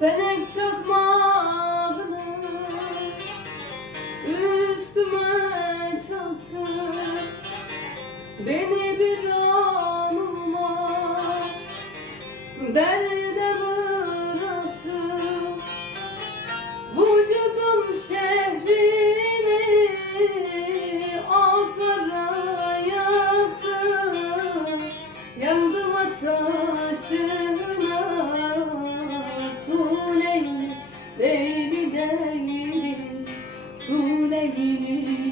Felek çakmağını üstüme çaktı Beni bir anıma derde bıraktı. Vücudum şehrimi afara yaktı. Yandım ateşe Sulegini, Sulegini, Sulegini.